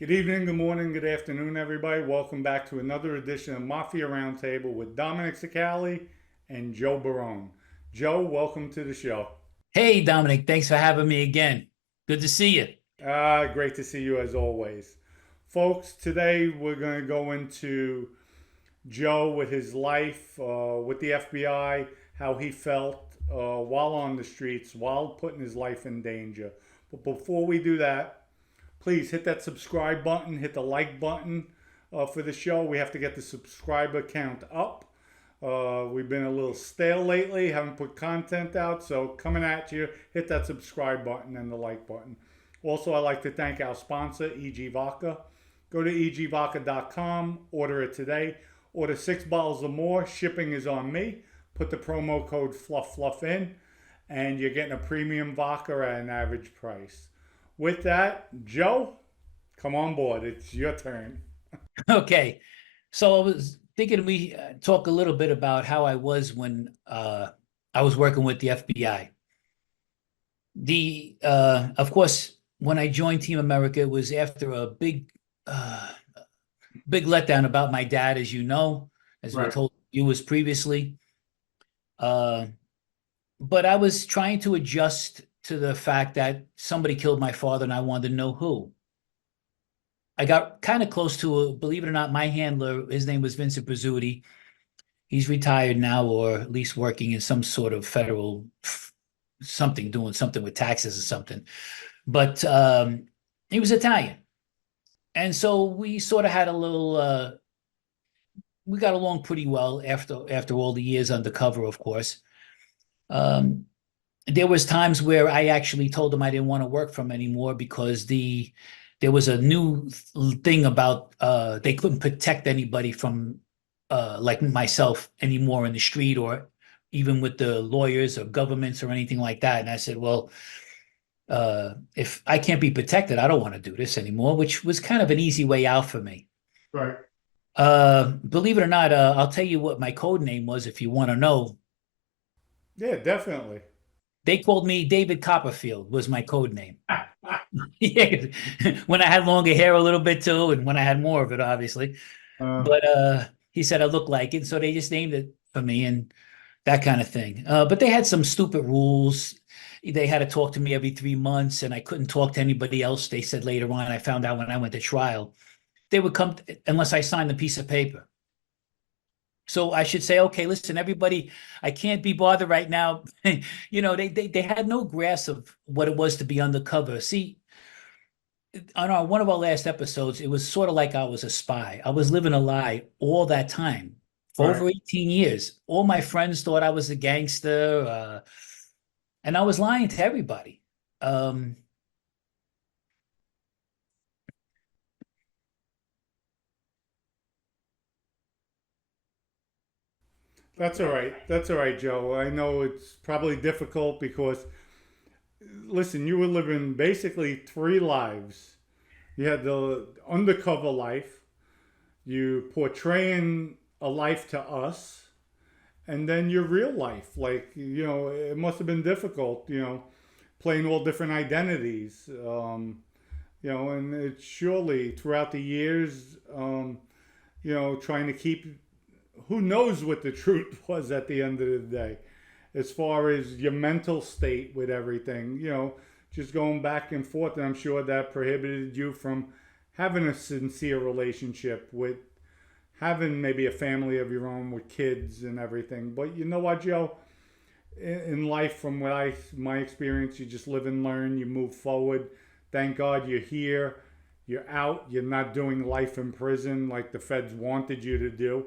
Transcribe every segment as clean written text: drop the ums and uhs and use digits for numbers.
Good evening, good morning, good afternoon, everybody. Welcome back to another edition of Mafia Roundtable with Dominic Sicali and Joe Barone. Joe, welcome to the show. Hey, Dominic, thanks for having me again. Good to see you. Great to see you as always. Folks, today we're going to go into Joe with his life with the FBI, how he felt while on the streets, while putting his life in danger. But before we do that, please hit that subscribe button, hit the like button for the show. We have to get the subscriber count up. We've been a little stale lately, haven't put content out, so coming at you, hit that subscribe button and the like button. Also, I'd like to thank our sponsor, EG Vodka. Go to egvodka.com, order it today. Order 6 bottles or more, shipping is on me. Put the promo code FluffFluff in, and you're getting a premium vodka at an average price. With that, Joe, come on board. It's your turn. Okay, so I was thinking we talk a little bit about how I was when I was working with the FBI. Of course, when I joined Team America, it was after a big letdown about my dad, as you know, as we Right. told you was previously. Uh, but I was trying to adjust to the fact that somebody killed my father, and I wanted to know who. I got kind of close to, believe it or not, my handler. His name was Vincent Pizzuti. He's retired now, or at least working in some sort of federal something, doing something with taxes or something. But he was Italian, and so we sort of had a little. We got along pretty well after all the years undercover, of course. Um, there was times where I actually told him I didn't want to work for him anymore because there was a new thing about they couldn't protect anybody from like myself anymore in the street or even with the lawyers or governments or anything like that. And I said, well, if I can't be protected, I don't want to do this anymore, which was kind of an easy way out for me. Right. Believe it or not, I'll tell you what my code name was if you want to know. Yeah, definitely. They called me David Copperfield was my code name. Yeah, when I had longer hair a little bit too, and when I had more of it, obviously. Uh, But he said I looked like it, so they just named it for me and that kind of thing. But they had some stupid rules. They had to talk to me every 3 months, and I couldn't talk to anybody else. They said later on, I found out when I went to trial, they would come unless I signed a piece of paper. So I should say, okay, listen, everybody, I can't be bothered right now. They had no grasp of what it was to be undercover. See, on one of our last episodes, it was sort of like I was a spy. I was living a lie all that time for right. over 18 years. All my friends thought I was a gangster, and I was lying to everybody. Um, That's all right. That's all right, Joe. I know it's probably difficult because, listen, you were living basically three lives. You had the undercover life, you portraying a life to us, and then your real life. Like, it must have been difficult, playing all different identities. And it's surely throughout the years, trying to keep, who knows what the truth was at the end of the day, as far as your mental state with everything, just going back and forth. And I'm sure that prohibited you from having a sincere relationship with having maybe a family of your own with kids and everything. But you know what, Joe? In life, from what my experience, you just live and learn. You move forward. Thank God you're here. You're out. You're not doing life in prison like the feds wanted you to do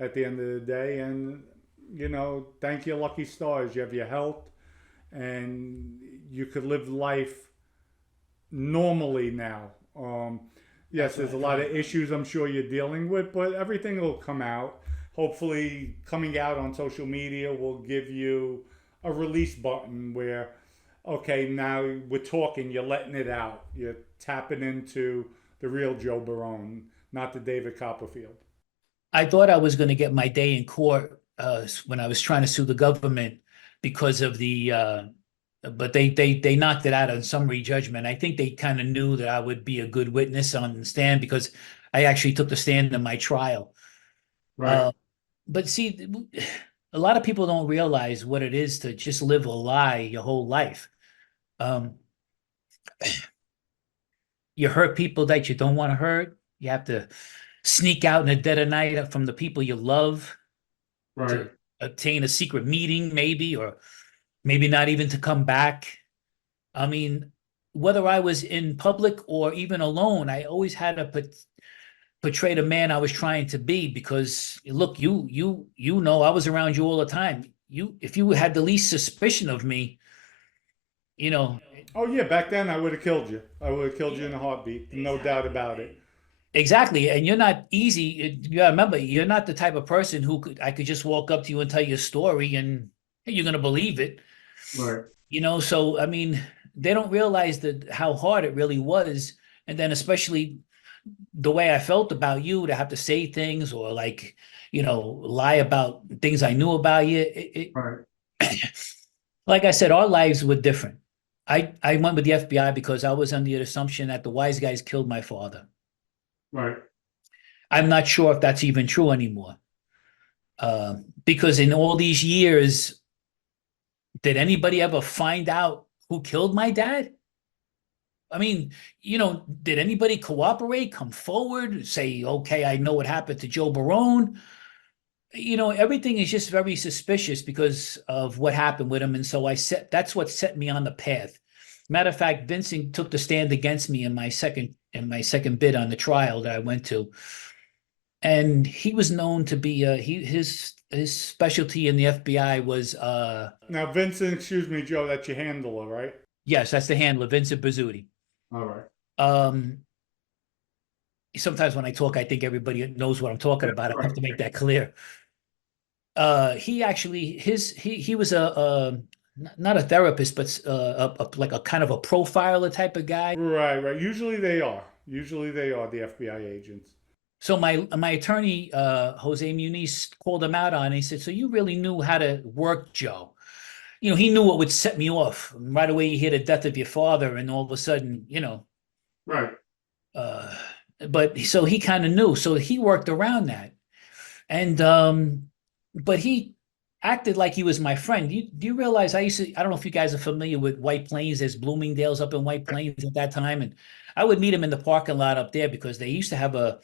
at the end of the day. And thank your lucky stars. You have your health, and you could live life normally now. Yes, that's there's a right. lot of issues I'm sure you're dealing with, but everything will come out. Hopefully, coming out on social media will give you a release button where, okay, now we're talking, you're letting it out. You're tapping into the real Joe Barone, not the David Copperfield. I thought I was going to get my day in court when I was trying to sue the government because of but they knocked it out on summary judgment. I think they kind of knew that I would be a good witness on the stand because I actually took the stand in my trial. Right. Uh, but see, a lot of people don't realize what it is to just live a lie your whole life. Um, you hurt people that you don't want to hurt. You have to sneak out in the dead of night from the people you love Right. to obtain a secret meeting, maybe, or maybe not even to come back. I mean, whether I was in public or even alone, I always had to portray the man I was trying to be because look, you know, I was around you all the time. If you had the least suspicion of me, you know, Oh yeah, back then I would have killed you. I would have killed you in a heartbeat, no doubt about it. exactly. And you're not easy. You gotta remember, you're not the type of person who I could just walk up to you and tell you a story and hey, you're gonna believe it. Right. You know, so I mean, they don't realize that how hard it really was. And then especially the way I felt about you to have to say things or like, you know, lie about things I knew about you. Right. Like I said, our lives were different. I went with the FBI because I was under the assumption that the wise guys killed my father. Right. I'm not sure if that's even true anymore. Because in all these years, did anybody ever find out who killed my dad? I mean, you know, did anybody cooperate, come forward, say, okay, I know what happened to Joe Barone? You know, everything is just very suspicious because of what happened with him. And so that's what set me on the path. Matter of fact, Vincent took the stand against me in my second bid on the trial that I went to. And he was known to be his specialty in the FBI was Now, Vincent, excuse me, Joe, that's your handler, right? yes, that's the handler, Vincent Bizzuti. All right. Um, sometimes when I talk, I think everybody knows what I'm talking about. I have to make that clear. He actually he was not a therapist, but like a kind of a profiler type of guy. Right, right. Usually they are. Usually they are the FBI agents. So my attorney Jose Muniz called him out on it. He said, "So you really knew how to work Joe? You know, he knew what would set me off. Right away, you hear the death of your father, and all of a sudden, you know, Right. uh, but so he kind of knew. So he worked around that, and but he acted like he was my friend. Do you realize I don't know if you guys are familiar with White Plains. There's Bloomingdale's up in White Plains at that time, and I would meet him in the parking lot up there because they used to have an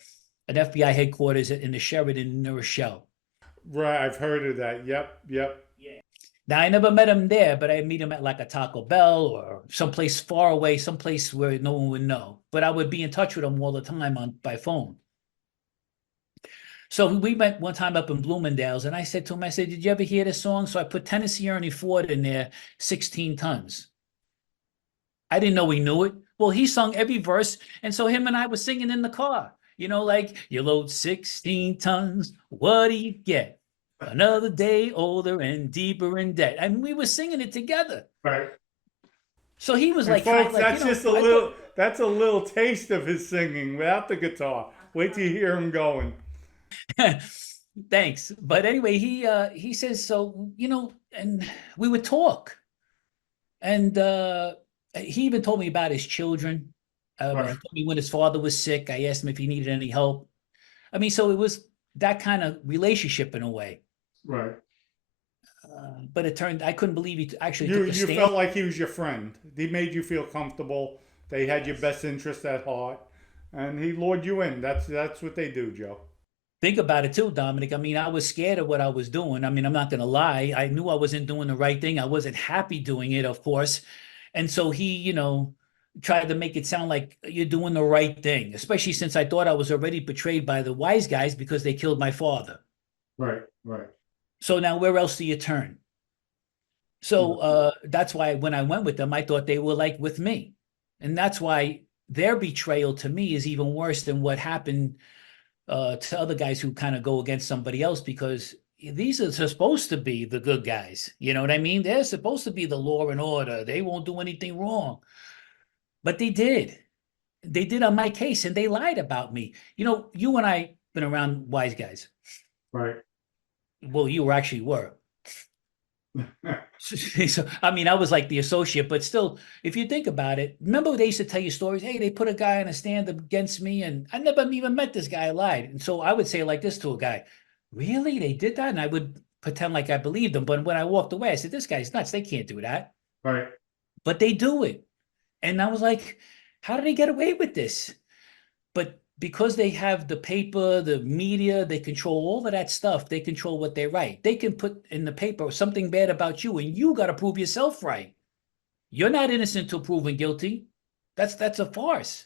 FBI headquarters in the Sheraton in New Rochelle. Right. I've heard of that. Yep. Yep. Yeah. Now I never met him there, but I meet him at like a Taco Bell or someplace far away, someplace where no one would know. But I would be in touch with him all the time by phone. So we met one time up in Bloomingdale's, and I said to him, I said, "Did you ever hear this song?" So I put Tennessee Ernie Ford in there, 16 tons. I didn't know he knew it. Well, he sung every verse, and so him and I were singing in the car. You know, like you load 16 tons, what do you get? Another day older and deeper in debt. And we were singing it together. Right. So he was And like, kind of folks, like, that's you know, just a little. That's a little taste of his singing without the guitar. Wait till you hear him going. thanks. But anyway, he says, so, you know, and we would talk. And he even told me about his children. Right. Told me when his father was sick. I asked him if he needed any help. I mean, so it was that kind of relationship in a way. Right. But it turned, I couldn't believe he actually You took the you stand. felt like he was your friend. He made you feel comfortable. They had your best interest at heart, and he lured you in. That's what they do, Joe. Think about it too, Dominic. I mean, I was scared of what I was doing. I mean, I'm not going to lie. I knew I wasn't doing the right thing. I wasn't happy doing it, of course. And so he, you know, tried to make it sound like you're doing the right thing, especially since I thought I was already betrayed by the wise guys because they killed my father. Right. Right. So now where else do you turn? So that's why when I went with them, I thought they were like with me. And that's why their betrayal to me is even worse than what happened to other guys who kind of go against somebody else, because these are supposed to be the good guys. You know what I mean? They're supposed to be the law and order. They won't do anything wrong. But they did. They did on my case, and they lied about me. You know, you and I been around wise guys. Right. Well, you were actually were. So, I mean, I was like the associate, but still, if you think about it, remember they used to tell you stories. Hey, they put a guy on a stand against me, and I never even met this guy. I lied, and so I would say like this to a guy, "Really? They did that?" And I would pretend like I believed them. But when I walked away, I said, "This guy's nuts. They can't do that." Right. But they do it, and I was like, "How did they get away with this?" But because they have the paper, the media, they control all of that stuff. They control what they write. They can put in the paper something bad about you, and you got to prove yourself right. You're not innocent until proven guilty. That's a farce.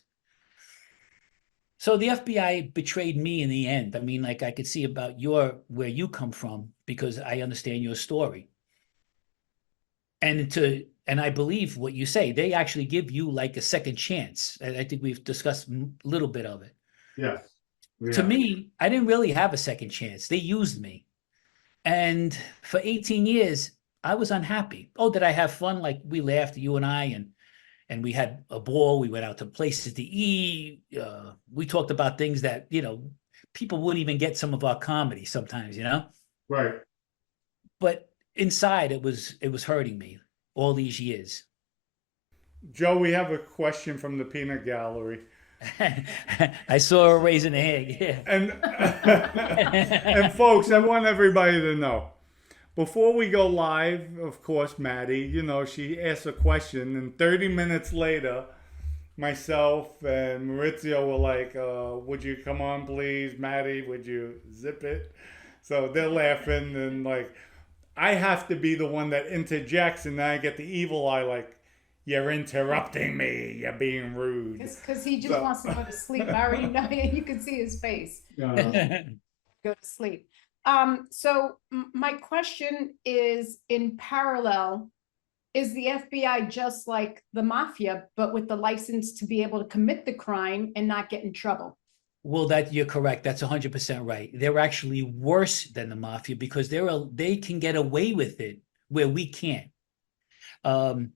So the FBI betrayed me in the end. I mean, like I could see about your where you come from because I understand your story. And I believe what you say. They actually give you like a second chance. And I think we've discussed a little bit of it. Yes. To Yeah. me, I didn't really have a second chance. They used me. And for 18 years, I was unhappy. Oh, did I have fun? Like we laughed, you and I, and we had a ball. We went out to places to eat. We talked about things that, people wouldn't even get some of our comedy sometimes. Right. But inside it was hurting me all these years. Joe, we have a question from the peanut gallery. I saw her raising a hand. And and Yeah. folks, I want everybody to know. Before we go live, of course, Maddie, she asked a question, and 30 minutes later, myself and Maurizio were like, would you come on, please? Maddie, would you zip it? So they're laughing, and like, I have to be the one that interjects, and then I get the evil eye, like, you're interrupting me, you're being rude. Because he just So, wants to go to sleep. I already know it. You can see his face. Go to sleep. So my question is, in parallel, is the FBI just like the mafia, but with the license to be able to commit the crime and not get in trouble? Well, that you're correct. That's 100% right. They're actually worse than the mafia because they can get away with it where we can't. Um,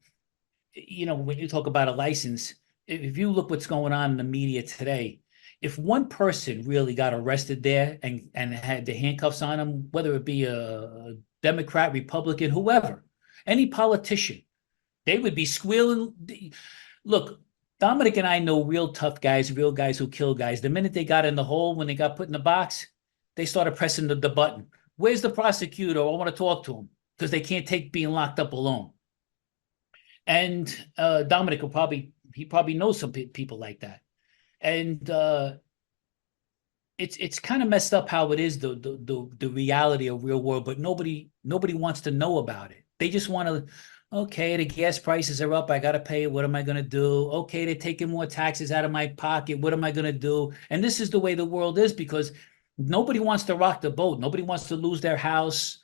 when you talk about a license, if you look what's going on in the media today, if one person really got arrested there and had the handcuffs on him, whether it be a Democrat, Republican, whoever, any politician, they would be squealing. Look, Dominic and I know real tough guys, real guys who kill guys. The minute they got in the hole, when they got put in the box, they started pressing the button. Where's the prosecutor? I want to talk to him because they can't take being locked up alone. And Dominic he probably knows some people like that. And it's kind of messed up how it is the reality of real world, but nobody wants to know about it. They just want to. Okay, the gas prices are up. I got to pay. What am I going to do? Okay, they're taking more taxes out of my pocket. What am I going to do? And this is the way the world is because nobody wants to rock the boat. Nobody wants to lose their house.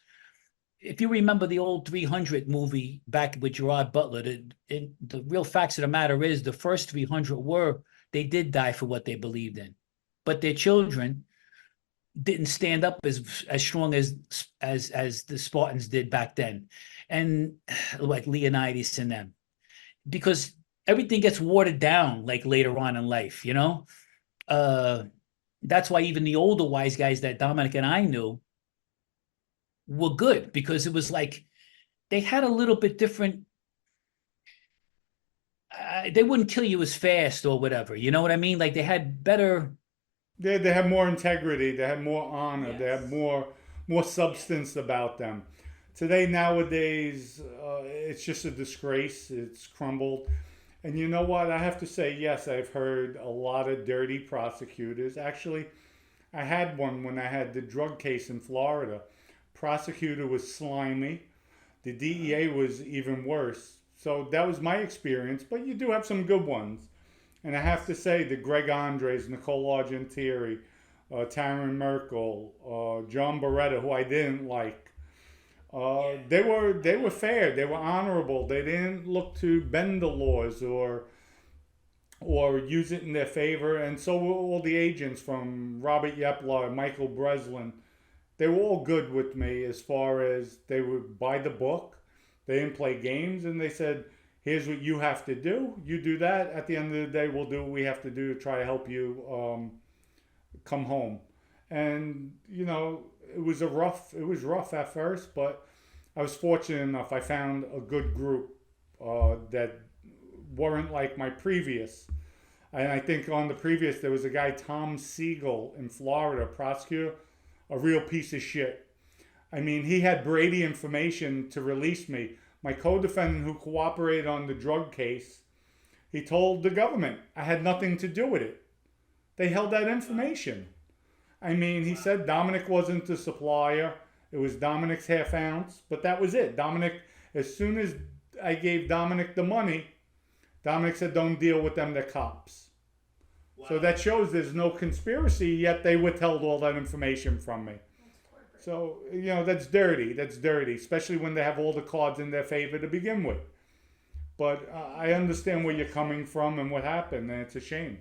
If you remember the old 300 movie back with Gerard Butler, the real facts of the matter is the first 300 they did die for what they believed in, but their children didn't stand up as strong as the Spartans did back then, and like Leonidas and them, because everything gets watered down like later on in life. That's why even the older wise guys that Dominic and I knew were good because it was like they had a little bit different. They wouldn't kill you as fast or whatever. You know what I mean? Like they had better. they have more integrity, they have more honor, they have Yes. more substance about them. Today, nowadays, it's just a disgrace. It's crumbled. And you know what? I have to say, yes, I've heard a lot of dirty prosecutors. Actually, I had one when I had the drug case in Florida. Prosecutor was slimy. The DEA was even worse. So that was my experience, but you do have some good ones. And I have to say, the Greg Andres, Nicole Argentieri, Taryn Merkel, John Beretta, who I didn't like, they were fair. They were honorable. They didn't look to bend the laws or use it in their favor. And so were all the agents from Robert Yepler, Michael Breslin. They were all good with me as far as they would buy the book. They didn't play games, and they said, "Here's what you have to do. You do that. At the end of the day, we'll do what we have to do to try to help you come home." And it was rough at first, but I was fortunate enough. I found a good group that weren't like my previous. And I think on the previous, there was a guy, Tom Siegel in Florida, prosecutor, a real piece of shit. I mean, he had Brady information to release me. My co-defendant who cooperated on the drug case, he told the government I had nothing to do with it. They held that information. I mean, he said Dominic wasn't the supplier. It was Dominic's half ounce, but that was it. Dominic, as soon as I gave Dominic the money, Dominic said, don't deal with them, they're cops. Wow. So that shows there's no conspiracy, yet they withheld all that information from me. So, you know, that's dirty. That's dirty, especially when they have all the cards in their favor to begin with. But I understand where you're coming from and what happened, and it's a shame.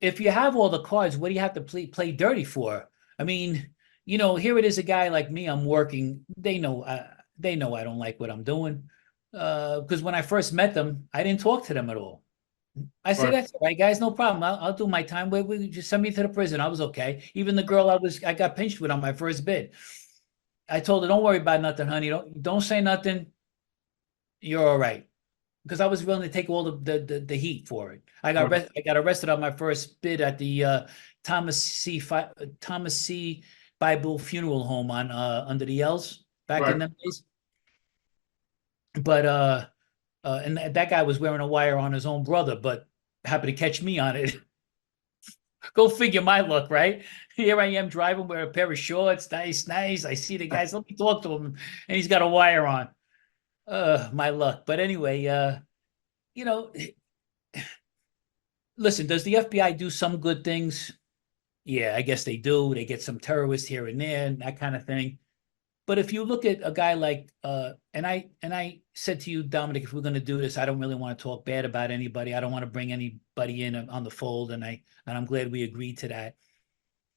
If you have all the cards, what do you have to play dirty for? I mean, you know, here it is, a guy like me, I'm working. They know I don't like what I'm doing. Because when I first met them, I didn't talk to them at all. I said, that's all right, guys, no problem. I'll do my time. We just send me to the prison. I was okay. Even the girl I got pinched with on my first bid. I told her, don't worry about nothing, honey. Don't say nothing. You're all right. Because I was willing to take all the heat for it. I got arrested on my first bid at the Thomas C. Bible Funeral Home on under the L's back in them days. But and that guy was wearing a wire on his own brother, but happened to catch me on it. Go figure my luck, right? Here I am driving with a pair of shorts, nice. I see the guys, let me talk to him, and he's got a wire on. My luck. But anyway, you know, listen, does the FBI do some good things? Yeah, I guess they do. They get some terrorists here and there, and that kind of thing. But if you look at a guy like, and I said to you, Dominic, if we're going to do this, I don't really want to talk bad about anybody. I don't want to bring anybody in on the fold, and I'm glad we agreed to that.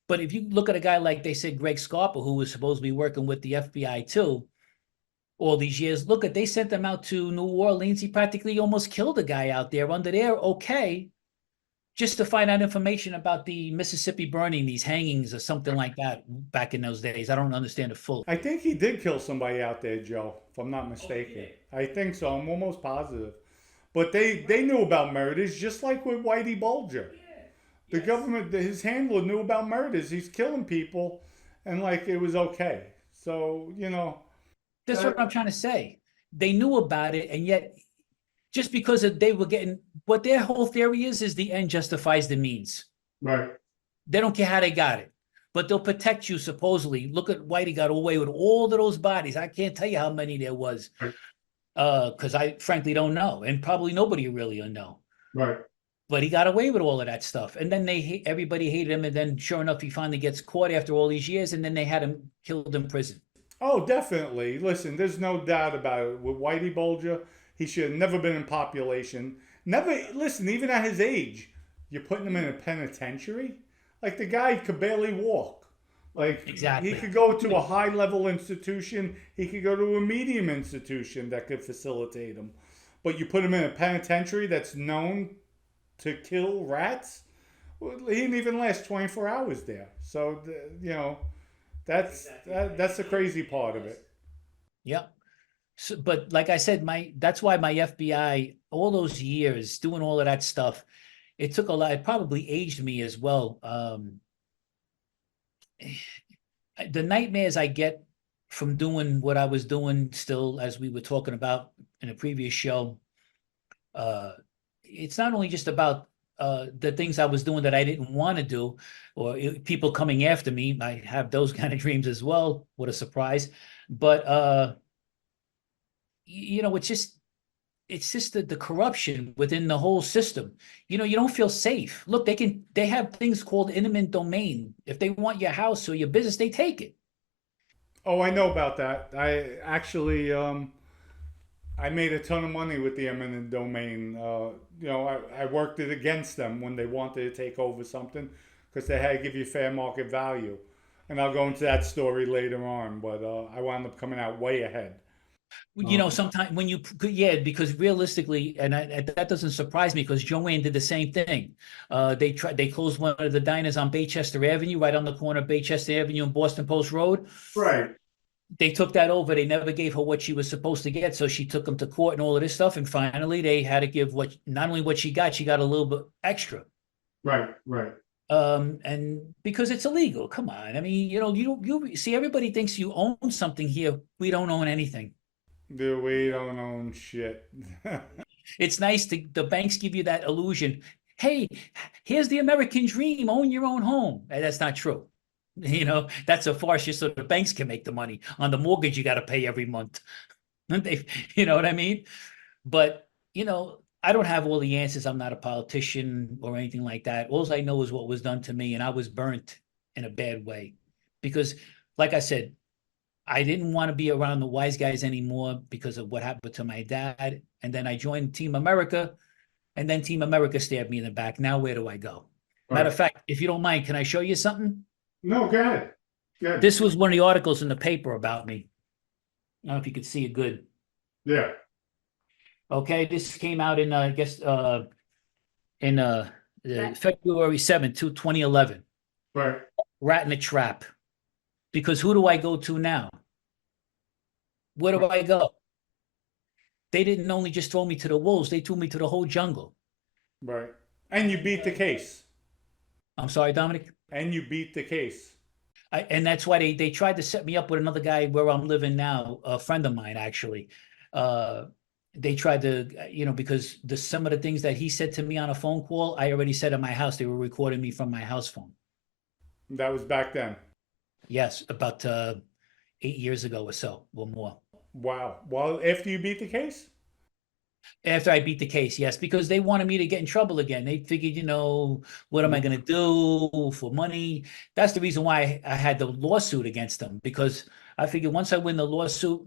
But if you look at a guy like, they said, Greg Scarpa, who was supposed to be working with the FBI too, all these years, look at, they sent them out to New Orleans. He practically almost killed a guy out there under there. Okay. Just to find out information about the Mississippi burning, these hangings or something like that back in those days. I don't understand it fully. I think he did kill somebody out there, Joe, if I'm not mistaken. I think so. I'm almost positive. But they knew about murders, just like with Whitey Bulger. The government, his handler knew about murders. He's killing people, and like it was okay. So, you know. That's what I'm trying to say. They knew about it, and yet just because they were getting, what their whole theory is the end justifies the means. Right. They don't care how they got it, but they'll protect you supposedly. Look at Whitey got away with all of those bodies. I can't tell you how many there was, because I frankly don't know, and probably nobody really will know. Right. But he got away with all of that stuff, and then everybody hated him, and then sure enough, he finally gets caught after all these years, and then they had him killed in prison. Oh, definitely. Listen, there's no doubt about it. With Whitey Bulger, he should have never been in population. Never, listen, even at his age, you're putting him in a penitentiary? Like, the guy could barely walk. Like, exactly. He could go to a high-level institution. He could go to a medium institution that could facilitate him. But you put him in a penitentiary that's known to kill rats? Well, he didn't even last 24 hours there. So, you know, that's the crazy part of it. Yep. So, but like I said, that's why my FBI, all those years doing all of that stuff, it took a lot. It probably aged me as well. The nightmares I get from doing what I was doing still, as we were talking about in a previous show, it's not only just about the things I was doing that I didn't want to do, or people coming after me. I have those kind of dreams as well. What a surprise. But you know, it's just the corruption within the whole system. You know, you don't feel safe. Look, they have things called eminent domain. If they want your house or your business, they take it. Oh, I know about that. I actually, I made a ton of money with the eminent domain. You know, I worked it against them when they wanted to take over something because they had to give you fair market value. And I'll go into that story later on, but I wound up coming out way ahead. You know, sometimes when because realistically, and that doesn't surprise me because Joanne did the same thing. They closed one of the diners on Baychester Avenue, right on the corner of Baychester Avenue and Boston Post Road. Right. they took that over. They never gave her what she was supposed to get. So she took them to court and all of this stuff. And finally they had to give not only what she got a little bit extra. Right, right. And because it's illegal, come on. I mean, you see, everybody thinks you own something here. We don't own anything. Dude, we don't own shit. It's nice the banks give you that illusion. Hey, here's the American dream, own your own home. And that's not true. That's a farce just so the banks can make the money. On the mortgage, you got to pay every month. You know what I mean? But, I don't have all the answers. I'm not a politician or anything like that. All I know is what was done to me, and I was burnt in a bad way. Because, like I said, I didn't want to be around the wise guys anymore because of what happened to my dad. And then I joined Team America, and then Team America stabbed me in the back. Now where do I go? Matter of fact, if you don't mind, can I show you something? No, go ahead. Go ahead. This was one of the articles in the paper about me. I don't know if you could see it good. Yeah. Okay, this came out in I guess in February 7th, 2011. Right. Rat in a trap. Because who do I go to now? Where do I go? They didn't only just throw me to the wolves, they threw me to the whole jungle. Right. And you beat the case. I'm sorry, Dominic? And you beat the case. And that's why they tried to set me up with another guy where I'm living now, a friend of mine, actually. They tried to, because some of the things that he said to me on a phone call, I already said at my house. They were recording me from my house phone. That was back then. Yes, about 8 years ago or so, or more. Wow. Well, after you beat the case? After I beat the case, yes, because they wanted me to get in trouble again. They figured, what am I going to do for money? That's the reason why I had the lawsuit against them, because I figured once I win the lawsuit,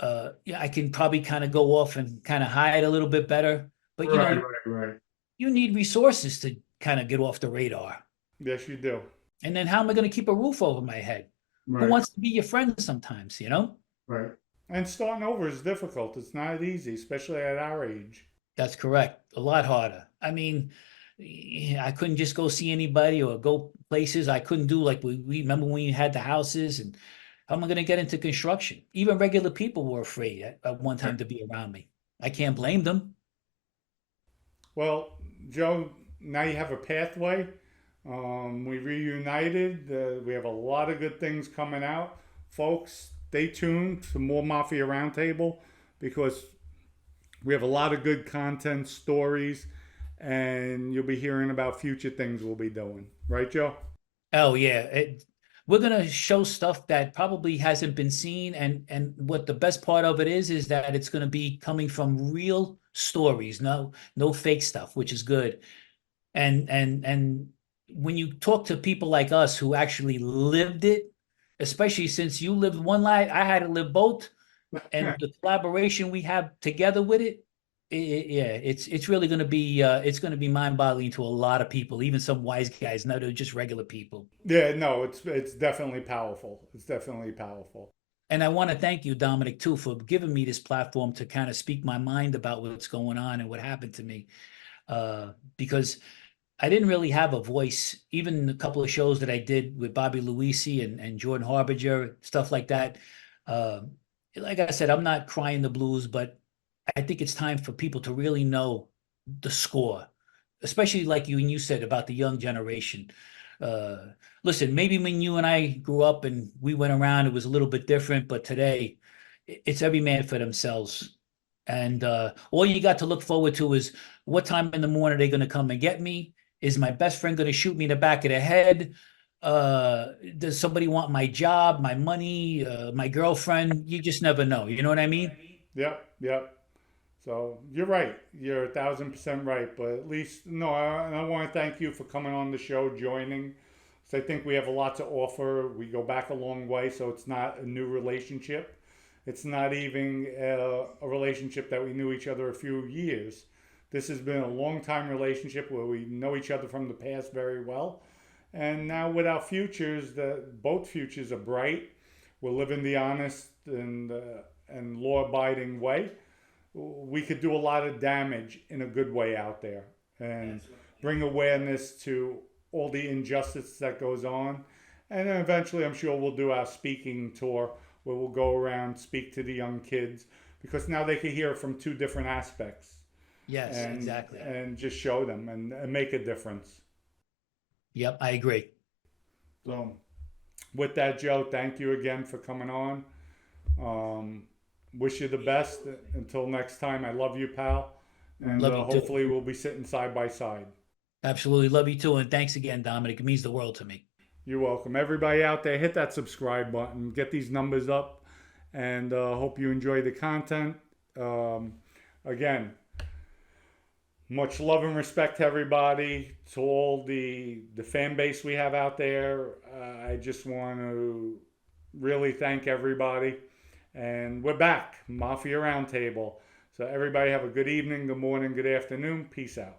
I can probably kind of go off and kind of hide a little bit better. But right. You need resources to kind of get off the radar. Yes, you do. And then how am I going to keep a roof over my head? Right. Who wants to be your friend sometimes, Right. And starting over is difficult. It's not easy, especially at our age. That's correct. A lot harder. I mean, I couldn't just go see anybody or go places. I couldn't do like we remember when we had the houses, and how am I going to get into construction? Even regular people were afraid at one time to be around me. I can't blame them. Well, Joe, now you have a pathway. We reunited. We have a lot of good things coming out. Folks, stay tuned for more Mafia Roundtable, because we have a lot of good content, stories, and you'll be hearing about future things we'll be doing. Right, Joe? Oh, yeah. We're going to show stuff that probably hasn't been seen. And what the best part of it is that it's going to be coming from real stories. No fake stuff, which is good. And when you talk to people like us who actually lived it, especially since you lived one life, I had to live both. And the collaboration we have together with it's really going to be mind-boggling to a lot of people, even some wise guys, not just regular people. Yeah, no, it's definitely powerful. It's definitely powerful. And I want to thank you, Dominic, too, for giving me this platform to kind of speak my mind about what's going on and what happened to me, because I didn't really have a voice. Even a couple of shows that I did with Bobby Luisi and Jordan Harbinger, stuff like that. Like I said, I'm not crying the blues, but I think it's time for people to really know the score, especially like you said about the young generation. Listen, maybe when you and I grew up and we went around, it was a little bit different, but today it's every man for themselves. And all you got to look forward to is what time in the morning are they going to come and get me? Is my best friend going to shoot me in the back of the head? Does somebody want my job, my money, my girlfriend? You just never know. You know what I mean? Yep. So you're right. You're 1,000% right. But at least, no, I want to thank you for coming on the show, joining. So I think we have a lot to offer. We go back a long way, so it's not a new relationship. It's not even a relationship that we knew each other a few years. This has been a long-time relationship where we know each other from the past very well. And now with our futures, both futures are bright. We're living the honest and law-abiding way. We could do a lot of damage in a good way out there and bring awareness to all the injustice that goes on. And then eventually, I'm sure we'll do our speaking tour where we'll go around, speak to the young kids, because now they can hear from two different aspects. Yes, And, exactly. and just show them and make a difference. Yep, I agree. So with that, Joe, thank you again for coming on. Wish you the best until next time. I love you, pal. And Love you too. hopefully we'll be sitting side by side. Absolutely. Love you too. And thanks again, Dominic. It means the world to me. You're welcome. Everybody out there, hit that subscribe button. Get these numbers up. And hope you enjoy the content. Again, much love and respect to everybody, to all the fan base we have out there. I just want to really thank everybody. And we're back, Mafia Roundtable. So everybody have a good evening, good morning, good afternoon. Peace out.